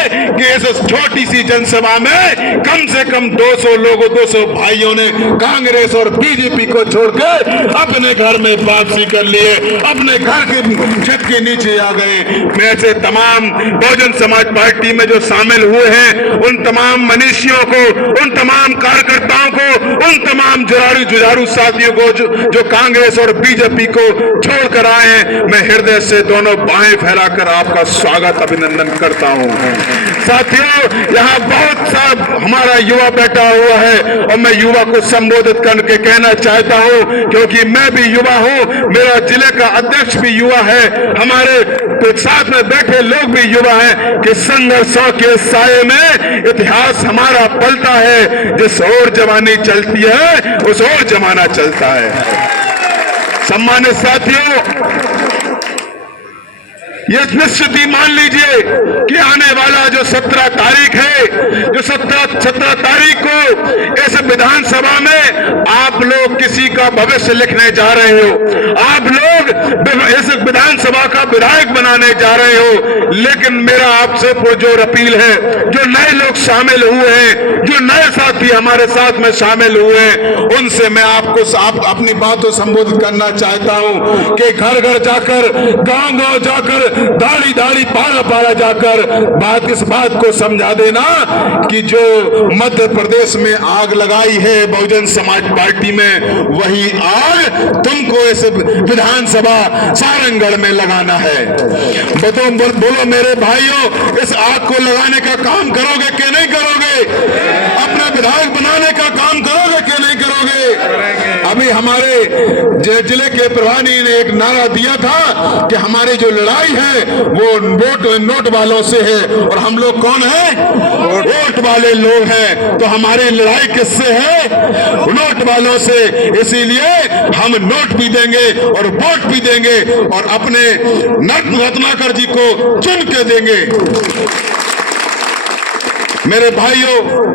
है कि इस छोटी सी जनसभा में कम से कम 200 लोगों 200 भाइयों ने कांग्रेस और बीजेपी को छोड़कर अपने घर में वापसी कर लिए, अपने घर के छत के नीचे आ गए। मैं से तमाम बहुजन समाज पार्टी में जो शामिल हुए हैं उन तमाम मनीषियों को, उन तमाम कार्यकर्ताओं को, उन तमाम जुझारू साथियों को जो कांग्रेस और बीजेपी को छोड़कर आए हैं, मैं हृदय से दोनों बाहें फैलाकर आपका स्वागत अभिनंदन करता हूं। साथियों, यहाँ बहुत सा हमारा युवा बैठा हुआ है और मैं युवा को संबोधित करके कहना चाहता हूं, क्योंकि मैं भी युवा हूं, मेरा जिले का अध्यक्ष भी युवा है, हमारे साथ में बैठे लोग भी युवा हैं, कि संघर्षों के साये में इतिहास हमारा पलता है, जिस ओर जवानी चलती है उस ओर जमाना चलता है। सम्मानित साथियों, ये निश्चित ही मान लीजिए कि आने वाला जो 17 तारीख है, जो 17 तारीख को इस विधानसभा में आप लोग किसी का भविष्य लिखने जा रहे हो, आप लोग इस विधानसभा का विधायक बनाने जा रहे हो। लेकिन मेरा आपसे पुरजोर अपील है, जो नए लोग शामिल हुए हैं, जो नए साथी हमारे साथ में शामिल हुए हैं, उनसे मैं आपको अपनी बातों संबोधित करना चाहता हूं कि घर घर जाकर, गांव गांव जाकर, दाढ़ी दाढ़ी पारा पारा जाकर इस बात को समझा देना कि जो मध्य प्रदेश में आग लगाई है बहुजन समाज पार्टी में, वही आग तुमको इस विधानसभा सारंगढ़ में लगाना है। बोलो मेरे भाइयों, इस आग को लगाने का काम करोगे कि नहीं करोगे? अपना विधायक बनाने का काम करोगे कि नहीं करोगे? अभी हमारे जिले के प्रभारी ने एक नारा दिया था कि हमारी जो लड़ाई है वो नोट वालों से है, और हम लोग कौन है? वोट वाले लोग हैं। तो हमारी लड़ाई किससे है? नोट वालों से। इसीलिए हम नोट भी देंगे और वोट भी देंगे और अपने रत्नाकर जी को चुन के देंगे। मेरे भाइयों,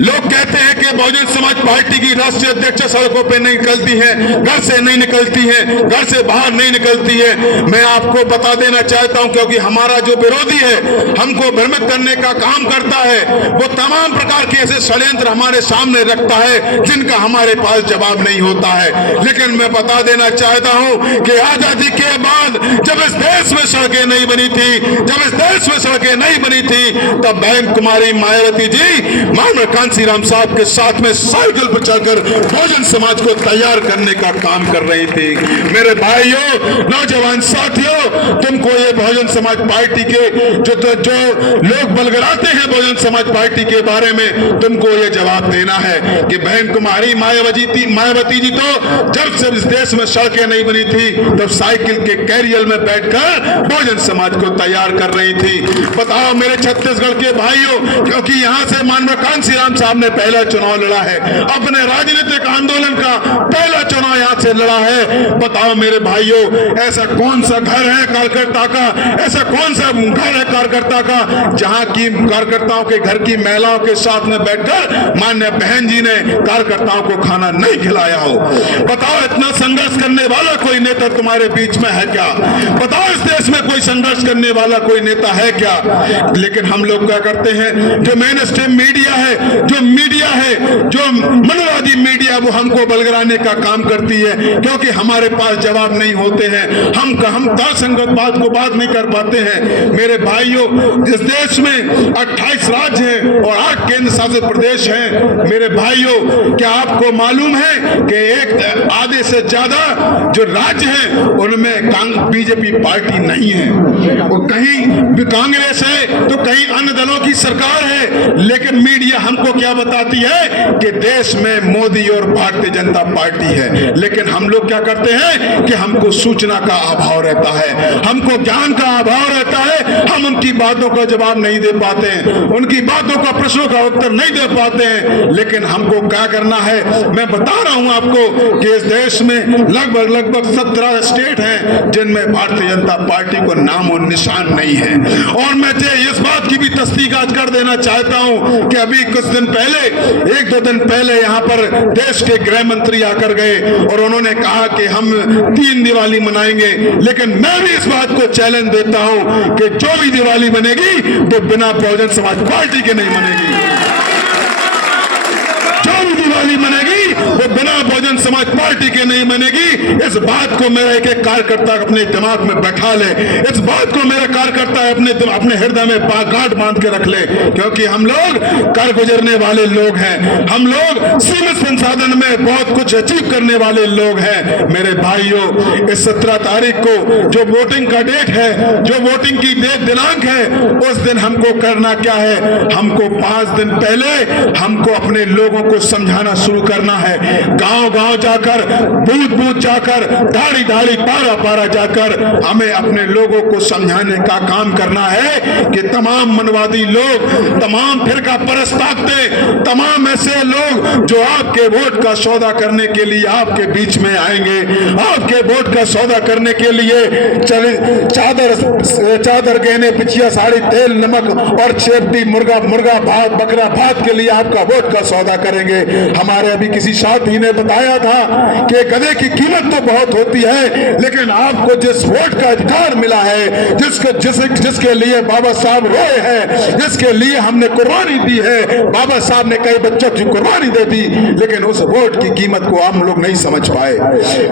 लोग कहते हैं कि बहुजन समाज पार्टी की राष्ट्रीय अध्यक्ष सड़कों पे नहीं निकलती है, घर से नहीं निकलती है, घर से बाहर नहीं निकलती है। मैं आपको बता देना चाहता हूं, क्योंकि हमारा जो विरोधी है, हमको भ्रमित करने का काम करता है, वो तमाम प्रकार के ऐसे षड्यंत्र हमारे सामने रखता है जिनका हमारे पास जवाब नहीं होता है। लेकिन मैं बता देना चाहता हूं कि आजादी के बाद जब इस देश में सड़कें नहीं बनी थी, जब इस देश में सड़कें नहीं बनी थी, तब बहन कुमारी मायावती जी मानव कांसी राम साहब के साथ में साइकिल पर चढ़कर बहुजन समाज को तैयार करने का काम कर रही थी। मेरे भाइयों, नौजवान साथियों, तुमको ये बहुजन समाज पार्टी के जो लोग बलगराते हैं बहुजन समाज पार्टी के बारे में, तुमको ये जवाब देना है कि बहन कुमारी मायावती जी तो जब से इस देश में सड़कें नहीं बनी थी, तब साइकिल के कैरियर में बैठकर बहुजन समाज को तैयार कर रही थी। बताओ मेरे छत्तीसगढ़ के भाइयों, क्योंकि यहां से मानव कांसी राम साहब ने पहला चुनाव लड़ा है, अपने राजनीतिक आंदोलन का पहला चुनाव यहां से लड़ा है। बताओ मेरे भाइयों, ऐसा कौन सा घर है कार्यकर्ता का, ऐसा कौन सा घर है कार्यकर्ता का जहां की कार्यकर्ताओं के घर की महिलाओं के साथ में बैठकर माननीय बहन जी ने कार्यकर्ताओं को खाना नहीं खिलाया हो? बताओ, इतना संघर्ष करने वाला कोई नेता तुम्हारे बीच में है क्या? बताओ, इस देश में कोई संघर्ष करने वाला कोई नेता है क्या? लेकिन हम लोग क्या करते हैं, जो मेन स्ट्रीम मीडिया है, जो मीडिया है, जो मनोवादी मीडिया, वो हमको बलगराने का काम करती है, क्योंकि हमारे पास जवाब नहीं होते हैं। हम तर्कसंगत बात को बात नहीं कर पाते हैं। मेरे भाइयों, इस देश में 28 राज्य हैं और 8 केंद्र शासित प्रदेश हैं। मेरे भाइयों, क्या आपको मालूम है कि एक आधे से ज्यादा जो राज्य हैं उनमें बीजेपी पार्टी नहीं है, और कहीं कांग्रेस है तो कहीं अन्य दलों की सरकार है। लेकिन मीडिया हमको क्या बताती है कि देश में मोदी और भारतीय जनता पार्टी है। लेकिन हम लोग क्या करते हैं कि हमको सूचना का अभाव रहता है, हमको ज्ञान का अभाव रहता है, हम उनकी बातों का जवाब नहीं दे पाते हैं, उनकी बातों का प्रश्नों का उत्तर नहीं दे पाते हैं। लेकिन हमको क्या करना है, मैं बता रहा हूं आपको कि इस देश में लगभग 17 स्टेट हैं जिनमें भारतीय जनता पार्टी को नाम और निशान नहीं है। और मैं इस बात की भी तस्दीकात कर देना चाहता हूं कि अभी कुछ दिन पहले, 1-2 दिन पहले यहाँ पर देश के गृह मंत्री आकर गए और उन्होंने कहा कि हम 3 दिवाली मनाएंगे, लेकिन मैं भी इस बात को चैलेंज देता हूं कि जो भी दिवाली बनेगी तो बिना बहुजन समाज पार्टी के नहीं बनेगी। जो भी दिवाली बनेगी वो बिना बहुजन समाज पार्टी के नहीं बनेगी। इस बात को मेरा एक कार्यकर्ता अपने दिमाग में बैठा ले, इस बात को मेरा कार्यकर्ता अपने हृदय में गांठ बांध के रख ले, क्योंकि हम लोग कर गुजरने वाले लोग हैं, हम लोग सीमित संसाधन में बहुत कुछ अचीव करने वाले लोग हैं। मेरे भाइयों, इस 17 तारीख को जो वोटिंग का डेट है, जो वोटिंग की दिनांक है, उस दिन हमको करना क्या है? हमको 5 दिन पहले हमको अपने लोगों को समझाना शुरू करना है। गांव-गांव जाकर, बूथ-बूथ जाकर, दाढ़ी-दाढ़ी, पारा-पारा जाकर हमें अपने लोगों को समझाने का काम करना है कि तमाम मनवादी लोग, तमाम फिरका परस्त ताकतें, तमाम ऐसे लोग जो आपके वोट का सौदा करने के लिए आपके बीच में आएंगे, आपके वोट का सौदा करने के लिए चादर गहने, बिछिया साड़ी, तेल, नमक और चेपटी, मुर्गा भात, बकरा भात के लिए आपका वोट का सौदा करेंगे। हमारे अभी किसी साथी ने बताया था कि गधे की कीमत तो बहुत होती है, लेकिन आपको जिस वोट का अधिकार मिला है, जिसके लिए बाबा साहब रोए हैं, जिसके लिए हमने कुर्बानी दी है, बाबा साहब ने कई बच्चों की कुर्बानी दे दी, लेकिन उस वोट की कीमत को हम लोग नहीं समझ पाए।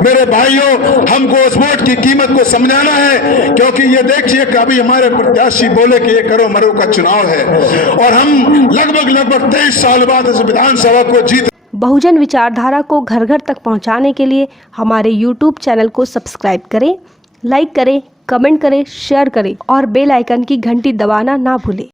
मेरे भाइयों, हमको उस वोट की कीमत को समझाना है, क्योंकि ये देखिए कि अभी हमारे प्रत्याशी बोले कि ये करो मरो का चुनाव है और हम लगभग 23 साल बाद इस विधानसभा को जीत। बहुजन विचारधारा को घर घर तक पहुंचाने के लिए हमारे YouTube चैनल को सब्सक्राइब करें, लाइक करें, कमेंट करें, शेयर करें और बेल आइकन की घंटी दबाना ना भूलें।